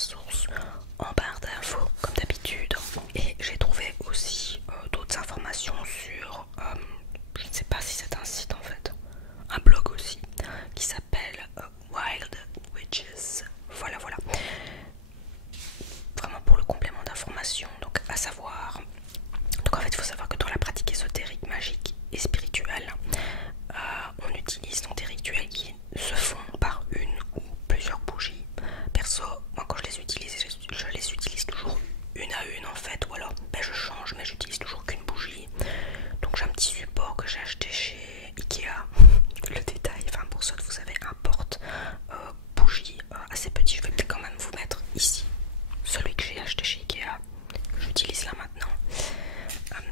source en barre d'infos comme d'habitude, et j'ai trouvé aussi d'autres informations sur, je ne sais pas si c'est un site en fait, un blog aussi, qui s'appelle Wild Witches. Voilà, voilà. Vraiment pour le complément d'information, donc à savoir, donc en fait il faut savoir que dans la pratique ésotérique, magique et spirituelle, on utilise donc des rituels qui se font par une ou plusieurs bougies. Perso, moi quand je les utilise toujours une à une en fait, ou alors je change, mais j'utilise toujours qu'une bougie. Donc j'ai un petit support que j'ai acheté chez Ikea, le détail, enfin pour ça vous savez, un porte bougie assez petit. Je vais peut-être quand même vous mettre ici celui que j'ai acheté chez Ikea, que j'utilise là maintenant,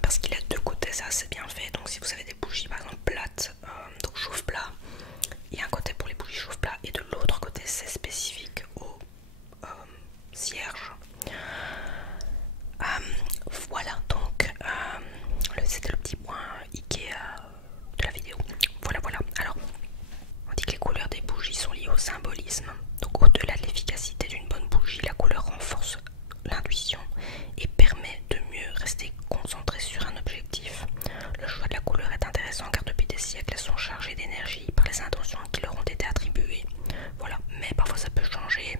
parce qu'il a deux côtés, c'est assez bien fait. Donc si vous avez des bougies par exemple plates, donc chauffe plat, il y a un côté pour les bougies chauffe plat, et de l'autre côté c'est spécifique aux cierges. Voilà, donc c'était le petit point Ikea de la vidéo. Voilà, voilà. Alors, on dit que les couleurs des bougies sont liées au symbolisme. Donc au-delà de l'efficacité d'une bonne bougie, la couleur renforce l'intuition et permet de mieux rester concentré sur un objectif. Le choix de la couleur est intéressant car depuis des siècles elles sont chargées d'énergie par les intentions qui leur ont été attribuées. Voilà, mais parfois ça peut changer,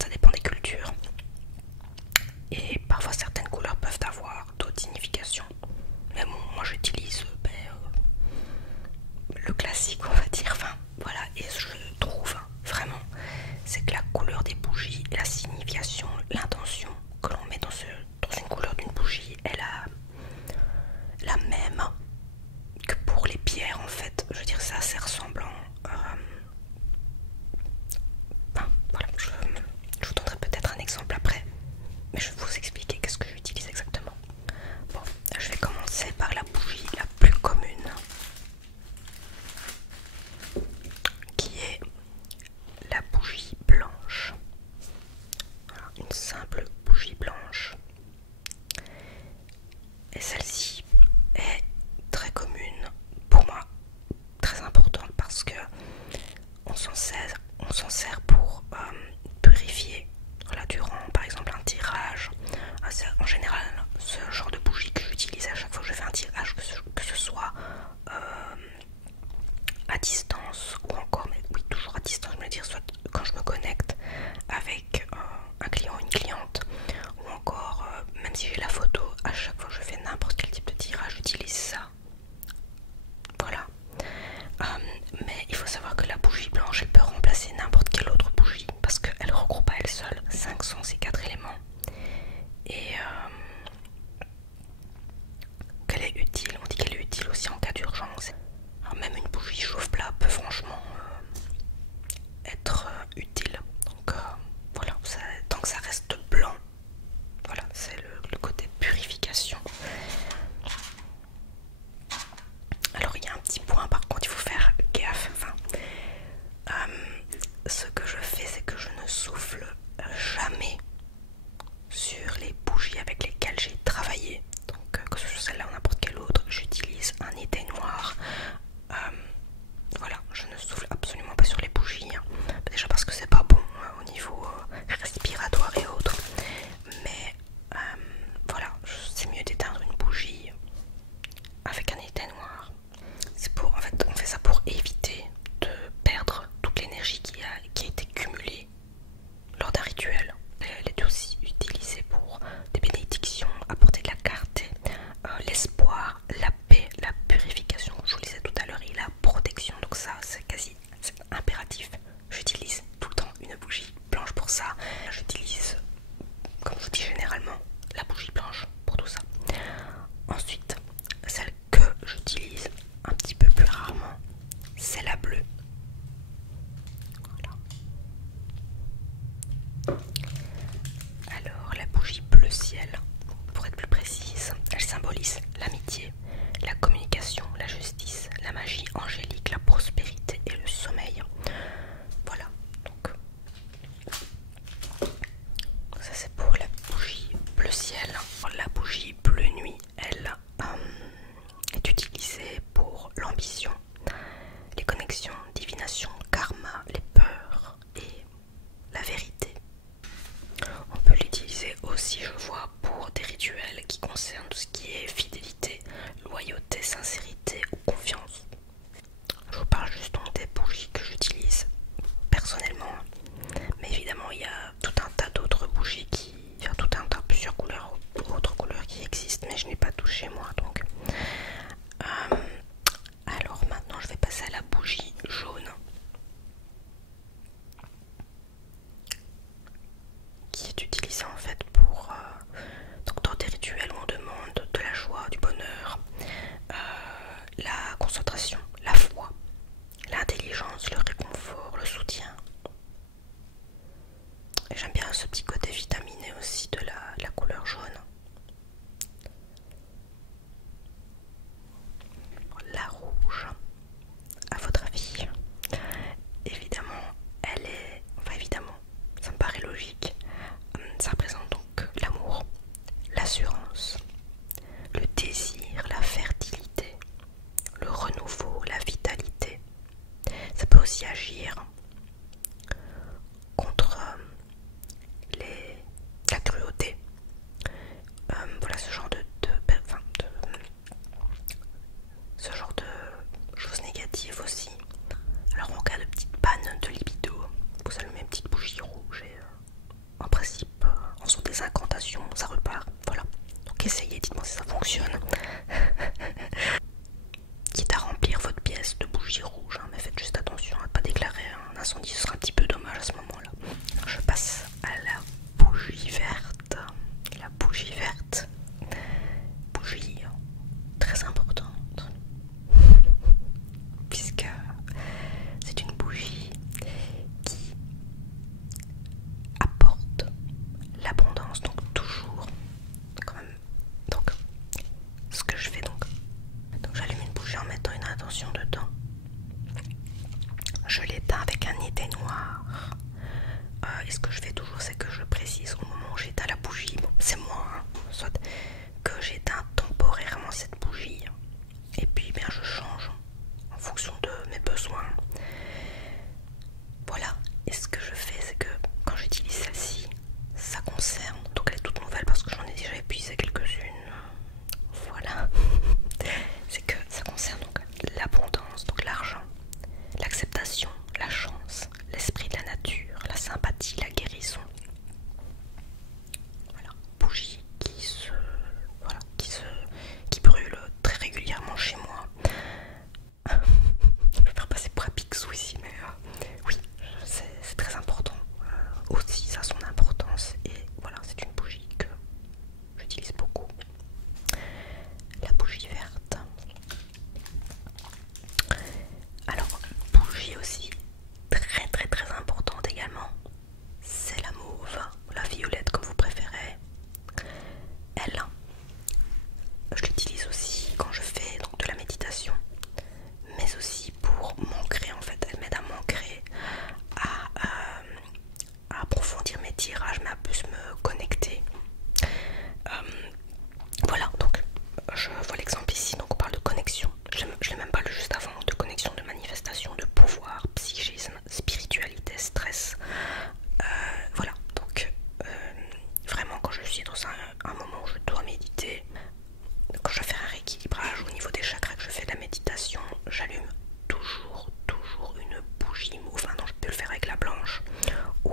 ça dépend des cultures. Et parfois certaines couleurs peuvent avoir d'autres significations. Mais bon, moi j'utilise le classique, on va dire. Enfin, voilà, et je trouve vraiment, c'est que la couleur des bougies, la signification, l'intention que l'on met dans une couleur d'une bougie, elle a la même que pour les pierres en fait. Je veux dire, c'est assez ressemblant. Enfin, voilà, je vous donnerai peut-être un exemple après, mais je vais vous expliquer qu'est-ce que j'utilise exactement. Bon, je vais commencer par la bougie la plus commune, qui est la bougie blanche. Alors, une simple bougie blanche. Et celle-ci est très commune, pour moi très importante, parce que on s'en sert pour purifier. Voilà, durant par exemple un tirage. En général, ce genre de bougie que j'utilise à chaque fois que je fais un tirage, que ce soit à distance ou encore, mais oui, toujours à distance, je veux dire, soit quand je me connecte avec un client ou une cliente, ou encore même si j'ai la photo, à chaque fois que je fais n'importe quel type de tirage, j'utilise ça. Voilà. Mais il faut savoir que la bougie blanche, elle peut remplacer n'importe quelle autre bougie parce qu'elle regroupe à elle seule 5 sens et 4 éléments, et qu'elle est utile. On dit qu'elle est utile aussi en cas d'urgence. Alors même une bougie chauffe-plat peut franchement être utile. Donc voilà, tant que ça reste blanc, voilà, c'est le côté purification. Alors il y a un petit point par contre, il faut faire gaffe. Enfin, ce que je fais, c'est que je ne souffle jamais sur les bougies avec lesquelles j'ai travaillé. Donc que ce soit celle-là ou n'importe quelle autre, j'utilise un éteignoir. Voilà, je ne souffle absolument pas sur les bougies. Déjà parce que c'est pas bon au niveau respiratoire et autres. Mais voilà, c'est mieux d'éteindre une bougie avec un éteignoir. En fait, on fait ça pour éviter de perdre toute l'énergie qui a été cumulée lors d'un rituel. Elle est aussi utilisée pour des bénédictions, apporter de la clarté, l'espoir, la paix, la purification, comme je vous le disais tout à l'heure, et la protection. Donc ça, c'est impératif. J'utilise tout le temps une bougie blanche pour ça. J'utilise, comme je vous dis généralement, la bougie blanche pour tout ça. Ensuite, celle que j'utilise un petit peu plus rarement, c'est la bleue. Voilà. Alors, la bougie bleu ciel, pour être plus précise, elle symbolise l'amitié, la communication, la justice, la magie angélique, la prospérité et le sommeil. Voilà, donc ça c'est pour la bougie bleu ciel. La bougie bleu nuit, elle est utilisée pour l'ambition, les connexions, divination, karma, les peurs et la vérité. agir contre la cruauté. Voilà ce genre ce genre de choses négatives aussi. Alors en cas de petite panne de libido, vous allumez une petite bougie rouge et en principe en faisant des incantations ça repart. Voilà, donc essayez, dites-moi si ça fonctionne. Quitte à remplir votre pièce de bougies rouges, hein, mais faites juste attention à ne pas déclarer un incendie, ce sera un petit peu dommage à ce moment-là. Je passe à la bougie verte. La bougie verte, bougie très importante, puisque c'est une bougie qui apporte l'abondance, donc toujours quand même. Donc ce que je fais donc j'allume une bougie en mettant une intention dedans, je l'éteins avec un éteignoir. Et ce que je fais toujours, c'est que je précise au moment où j'éteins la bougie, bon c'est moi hein, soit que j'éteins temporairement cette bougie et puis bien je change en fonction de mes besoins. Voilà, et ce que je fais, c'est que quand j'utilise celle-ci, ça concerne, donc elle est toute nouvelle parce que j'en ai déjà épuisé quelques-unes. Voilà, c'est que ça concerne donc l'abondance, donc l'argent, l'acceptation, la chance, l'esprit de la nature, la sympathie, la guérison. Voilà, bougie qui brûle très régulièrement chez moi. Je vais faire passer pour un pixou ici, mais oui, c'est très important. Aussi, ça a son importance et voilà, c'est une bougie que j'utilise beaucoup. La bougie verte. Alors, bougie aussi très très très importante également, c'est la mauve, la violette comme vous préférez. Elle, je l'utilise aussi quand je fais donc de la méditation, mais aussi pour m'ancrer en fait. Elle m'aide à m'ancrer, à approfondir mes tirages, mais à plus me connecter. Voilà, donc je vois l'exemple ici, donc on parle de connexion. Je l'ai même pas lu juste avant, de connexion, de manifestation, de pouvoir, psychisme, spiritualité, stress. Voilà, donc vraiment quand je suis dans un moment où je dois méditer, quand je vais faire un rééquilibrage au niveau des chakras, que je fais de la méditation, j'allume toujours une bougie mauve. Enfin non, je peux le faire avec la blanche ou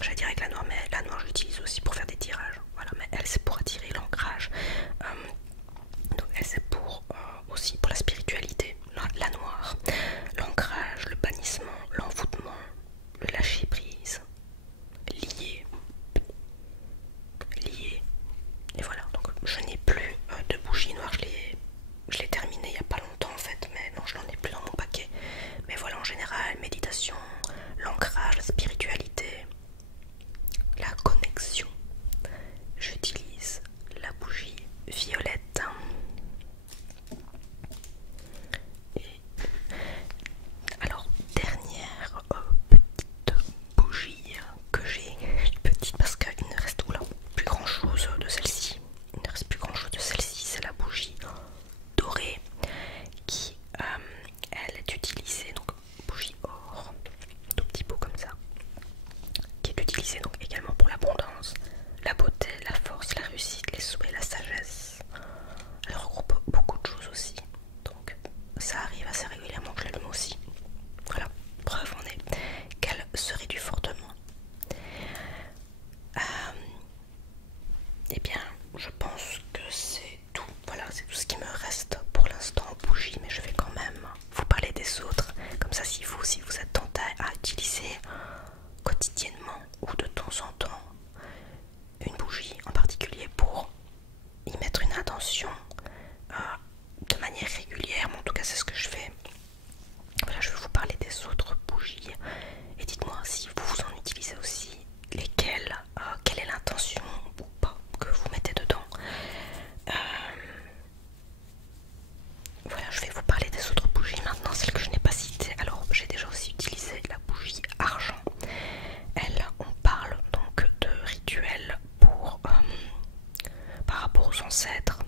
j'allais dire avec la noire, mais la noire j'utilise aussi pour faire des tirages. Voilà, mais elle c'est pour attirer l'ancrage. Donc elle c'est pour aussi pour la spiritualité, la noire, l'ancrage, le bannissement, l'envoûtement, le lâcher prise, lié. Et voilà, donc je n'ai plus de bougie noire, je l'ai terminé il n'y a pas longtemps en fait, mais non je n'en ai plus dans mon paquet. Mais voilà, en général, méditation, l'ancrage, la spiritualité, la connexion, j'utilise la bougie violette. Et alors, dernière petite bougie que j'ai, petite parce qu'il ne reste plus grand chose de celle-ci. Il ne reste plus grand chose de celle-ci, c'est la bougie dorée qui, elle est utilisée, donc bougie or, tout petit pot comme ça, qui est utilisée donc également pour l'abondance, la beauté, la force, la réussite, les souhaits, la sagesse. Elle regroupe beaucoup de choses aussi, donc ça arrive assez régulièrement que je l'allume aussi. Voilà, preuve en est qu'elle se réduit fortement. Eh bien, je pense que c'est tout. Voilà, c'est tout ce qui me reste pour l'instant en bougie, mais je vais quand même vous parler des autres. Comme ça, si vous êtes tenté à utiliser quotidiennement ou de temps en temps une bougie en particulier pour y mettre une intention de manière régulière, mais en tout cas c'est ce que je fais. Voilà, je vais vous parler des autres bougies et dites-moi si vous en utilisez aussi, lesquelles, quelle est l'intention ou pas que vous mettez dedans. Voilà, je vais vous parler des autres bougies maintenant, celles que je n'ai pas citées. Alors j'ai déjà aussi utilisé la bougie argent. Elle, on parle donc de rituels pour par rapport aux ancêtres,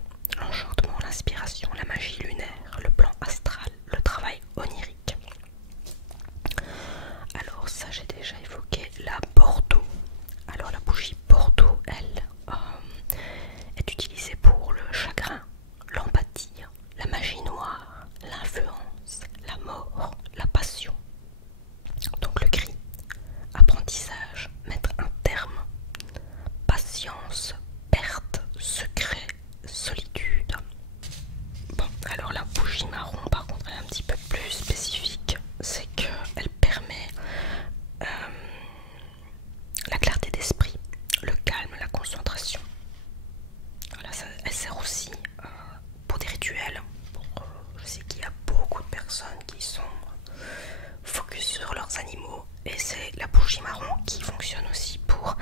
et c'est la bougie marron qui fonctionne aussi pour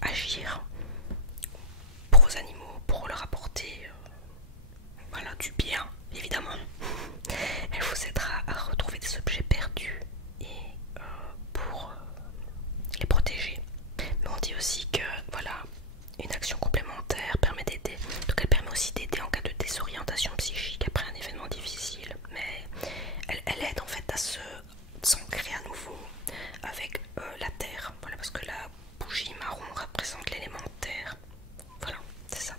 agir pour vos animaux, pour leur apporter voilà, du bien évidemment. Elle vous aidera à retrouver des objets perdus et pour les protéger. Mais on dit aussi que voilà, une action complémentaire permet d'aider. Donc elle permet aussi d'aider en cas de désorientation psychique après un événement difficile. Mais elle aide en fait à s'ancrer à nouveau avec la terre. Voilà, parce que la bougie marron représente l'élément terre. Voilà, c'est ça.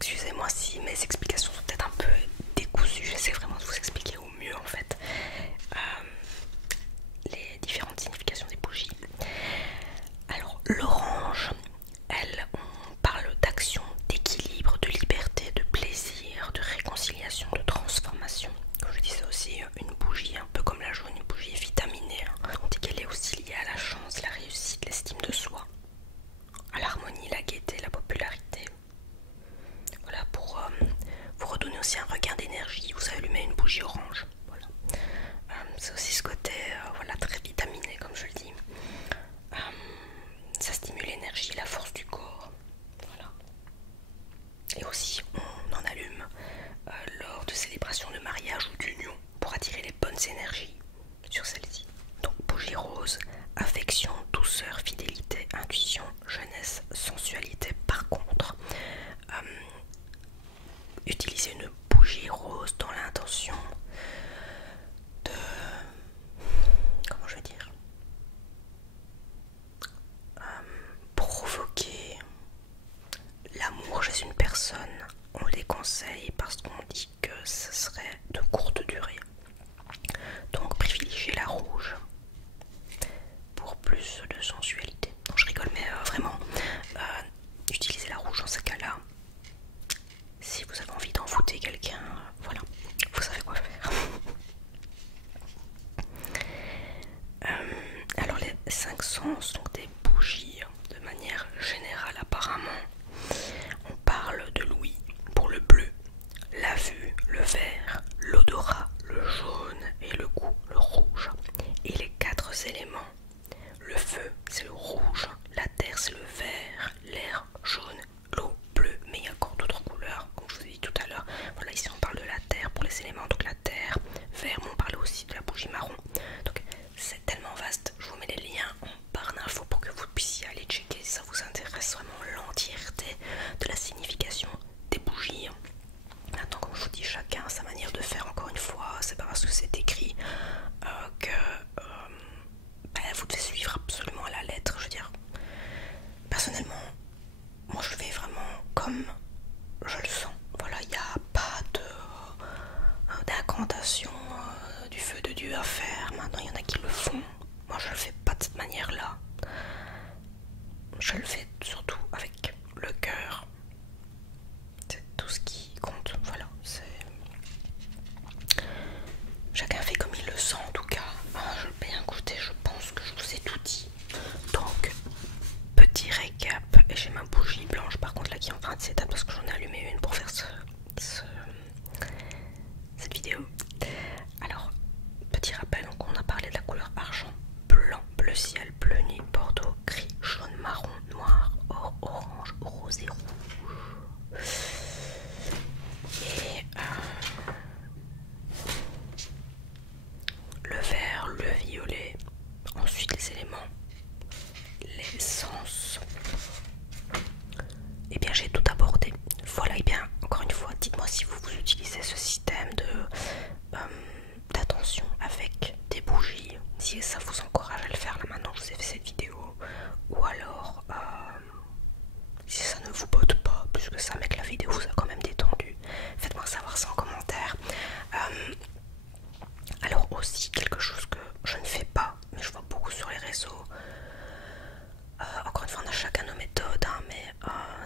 Excusez-moi si mes explications sont peut-être un peu décousues. J'essaie vraiment de vous expliquer au mieux en fait les différentes significations des bougies. Alors l'orange, elle, on parle d'action, d'équilibre, de liberté, de plaisir, de réconciliation, de transformation. Comme je disais aussi, une bougie un peu comme la jaune, une bougie vitaminée. On dit qu'elle est aussi liée à la chance, la réussite, l'estime de soi, à l'harmonie, la gaieté, la popularité. Voilà, pour vous redonner aussi un regain d'énergie, vous allumez une bougie orange. Voilà. C'est aussi ce côté voilà, très vitaminé, comme je le dis. Ça stimule l'énergie, la force du corps. Voilà. Et aussi, on en allume lors de célébrations de mariage ou d'union pour attirer les bonnes énergies sur celle-ci. Donc, bougie rose, affection, douceur, fidélité, intuition, jeunesse, sensualité. Par contre, utilisez une bougie rose dans l'intention de... comment je vais dire, provoquer l'amour chez une personne. On les conseille parce qu'on dit que ce serait de courte durée. Donc privilégiez la rouge pour plus de sensualité. Non, je rigole, mais vraiment, utilisez la rouge dans ce cas-là. Si vous avez envie d'envoûter quelqu'un, voilà, vous savez quoi faire. Alors les 5 sens, donc des bougies, de manière générale apparemment, on parle de l'ouïe pour le bleu, la vue, le vert, l'odorat, le jaune et le goût, le rouge. Et les 4 éléments, le feu c'est le rouge, la terre c'est le vert, l'air jaune, l'eau bleue, mais il y a encore d'autres couleurs comme je vous ai dit tout à l'heure. Voilà, ici on parle de la terre pour les éléments, donc la terre, vert, mais on parle aussi de la bougie marron. Donc c'est tellement vaste, je vous mets les liens en barre d'infos pour que vous puissiez aller checker si ça vous intéresse vraiment l'entièreté de la signification des bougies. Maintenant, comme je vous dis, chacun a sa manière de faire. Encore une fois, c'est pas parce que c'est écrit que vous devez suivre absolument à la lettre. Je veux dire, personnellement, moi je fais vraiment comme je le sens. Voilà, il n'y a pas d'incantation du feu de Dieu à faire. Maintenant, il y en a qui le font. Moi, je le fais pas de cette manière-là. Je le fais surtout avec le cœur. C'est tout ce qui compte. Voilà, c'est... chacun fait comme il le sent en tout cas. Je vais bien écouter, je pense que je vous ai tout dit. Donc, petit récap. Et j'ai ma bougie blanche par contre là qui est en train de s'éteindre parce que j'en ai allumé une pour faire cette vidéo. Alors, petit rappel, donc on a parlé de la couleur argent, blanc, bleu ciel, bleu nuit, bordeaux, gris, jaune, marron, noir, or, orange, rose et rouge. Et le vert, le violet, ensuite les éléments, les sens. Et bien j'ai tout abordé. Voilà, et bien encore une fois, dites-moi si vous utilisez ce système d'attention avec des bougies, si ça vous encourage à le faire là maintenant que je vous ai fait cette vidéo, ou alors si ça ne vous botte pas plus que ça mais que la vidéo vous a quand même détendu, faites-moi savoir ça en commentaire. Alors aussi quelque chose que je ne fais pas mais je vois beaucoup sur les réseaux, encore une fois on a chacun nos méthodes hein, mais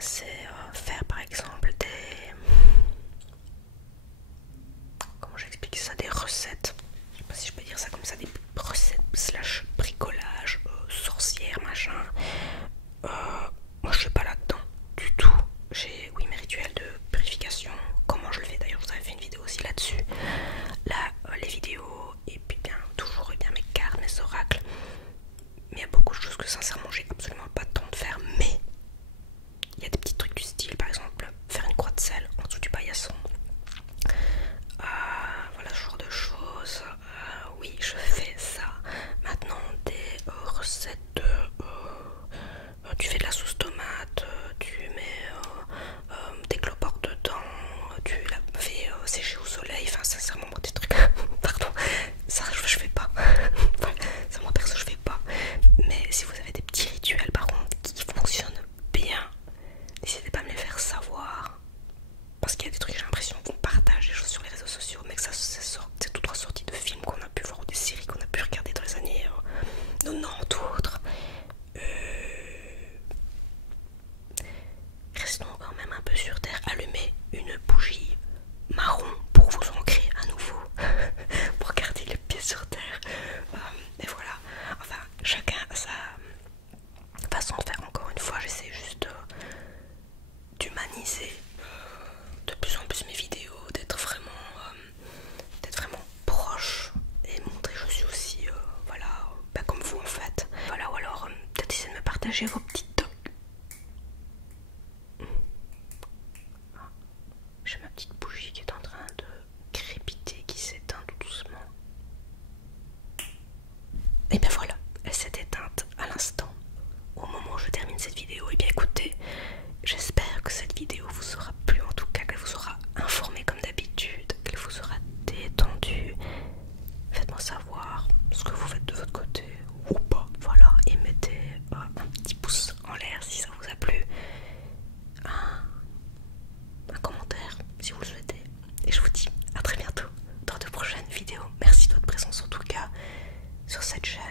c'est faire par exemple des... comment j'explique ça, des recettes, je sais pas si je peux dire ça comme ça, des recettes slash bricolage, sorcière machin. Moi je suis pas là-dedans du tout. J'ai oui mes rituels de purification, comment je le fais d'ailleurs, je vous avais fait une vidéo aussi là-dessus. Là les vidéos et j'ai vos petites toques. J'ai ma petite bougie qui est en train de crépiter, qui s'éteint tout doucement. Et bien voilà, elle s'est éteinte à l'instant. Au moment où je termine cette vidéo, et bien écoutez, j'espère que cette vidéo vous aura plu, en tout cas qu'elle vous aura informé comme d'habitude, qu'elle vous aura détendu. Faites-moi savoir ce que vous faites de votre côté ou pas, voilà, et mettez un petit pouce en l'air si ça vous a plu, un commentaire si vous le souhaitez, et je vous dis à très bientôt dans de prochaines vidéos. Merci de votre présence en tout cas sur cette chaîne.